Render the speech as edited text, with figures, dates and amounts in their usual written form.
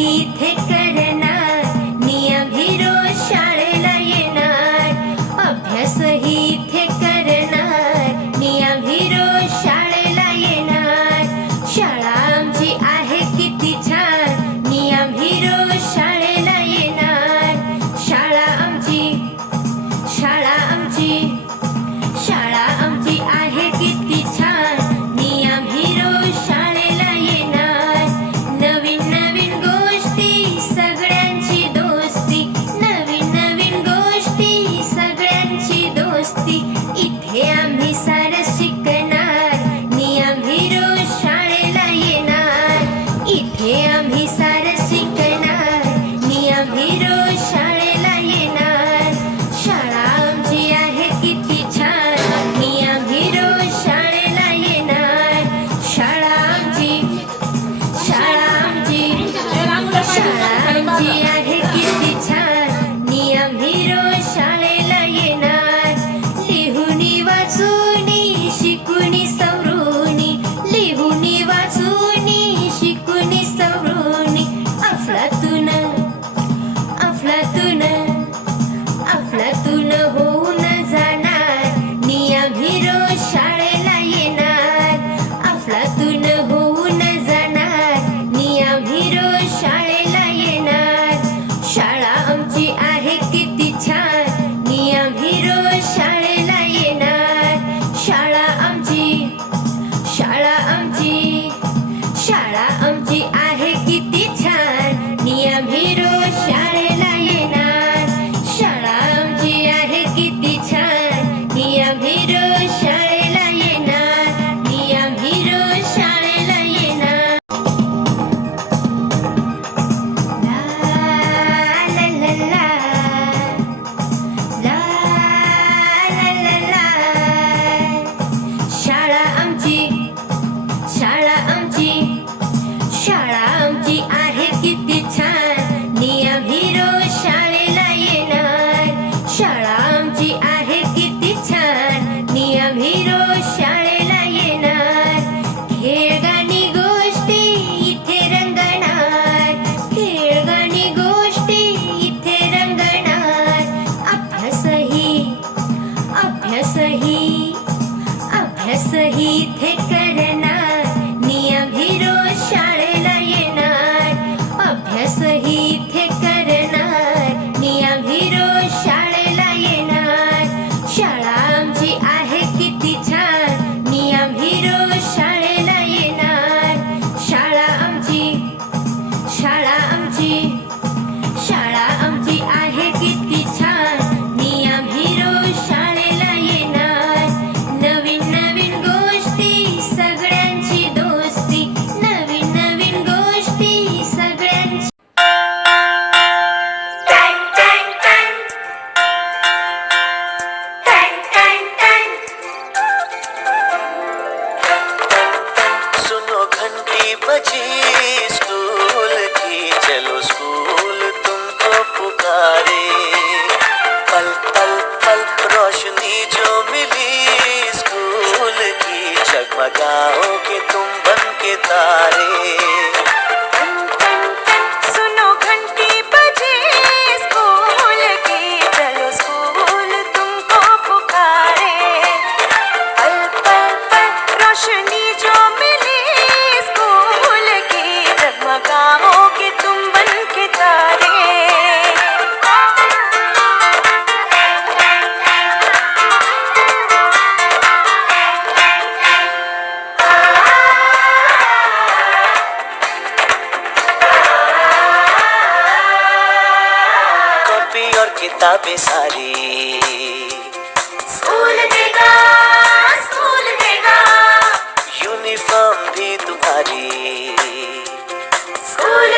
इथे करणार, नियम रोज शाळेला येणार. अभ्यासही इथे करणार, नियम रोज शाळेला येणार. शाळा आमची आहे किती छान, नियम रोज शाळेला येणार. शाळा आमची शाळा आमची शाळा आमची आहे किती छान, नियम रोज शाळेला येणार. नवीन नवीन गोष्टी सगळ्यांची दोस्ती, नवीन नवीन गोष्टी सगळ्यांची दोस्ती. इथे आम्ही सारं शिकणार, नियम रोज शाळेला येणार. इथे आम्ही सारं शिकणार, नियम रोज शाळेला येणार. शाळा आमची आहे किती छान, नियम रोज शाळेला येणार. शाळा आमची शाळा आमची शाळा आमची आहे किती छान, नियम रोज शाळेला येणार. लिहुनी वाचूनी शिकुनी सवरूनी, लिहुनी वाचूनी शिकुनी सवरूनी. अफलातून अफलातून अफलातून होऊन जाणार, नियम रोज शाळेला येणार. अफलातून होऊन जाणार, नियम रोज शाळेला येणार. शाळा आमची आहे किती छान, नियम रोज शाळेला येणार. शाळा आमची शाळा आमची शाळा आमची आहे किती छान, नियम रोज शाळेला येणार. शाळा आमची आहे किती छान, नियम रोज शाळेला येणार. नियम रोज शाळेला येणार. ला ला ला ला ला ला ला ला. शाळा आमची शाळा आमची शाळा आमची आहे किती छान, नियम रोज शाळेला येणार. शाळा आमची आहे किती छान, नियम रोज शाळेला येणार. खेळगाणी गोष्टी इथे रंगणार, खेळगाणी गोष्टी इथे रंगणार. अभ्यासही अभ्यासही अभ्यासही इथे करणार, नियम रोज शाळेला येणार. अभ्यासही इथे करणार, नियम रोज शाळेला येणार. शाळा आमची आहे किती छान, नियम रोज शाळेला येणार. शाळा आमची शाळा आमची शाळा आमची आहे किती छान, नियम रोज शाळेला येणार. नवीन नवीन गोष्टी सगळ्यांची दोस्ती, नवीन नवीन गोष्टी सगळ्यांची. टँग टँग टँग टँग टँग टँग. सुनो घंटी बजी स्कूल की, चलो स्कूल तुमको पुकारे. पल पल पल रोशनी जो मिली स्कूल की, जगमगाओगे तुम बन के तारे. सुनो घंटी बजी स्कूल की, चलो स्कूल तुमको पुकारे. पल पल पल रोशनी जो मिली स्कूल की, जगमगाओगे तुम बन के तारे. कॉपी और किताबें सारी स्कूल देगा स्कूल देगा, यूनिफॉर्म भी तुम्हारी. स्कूल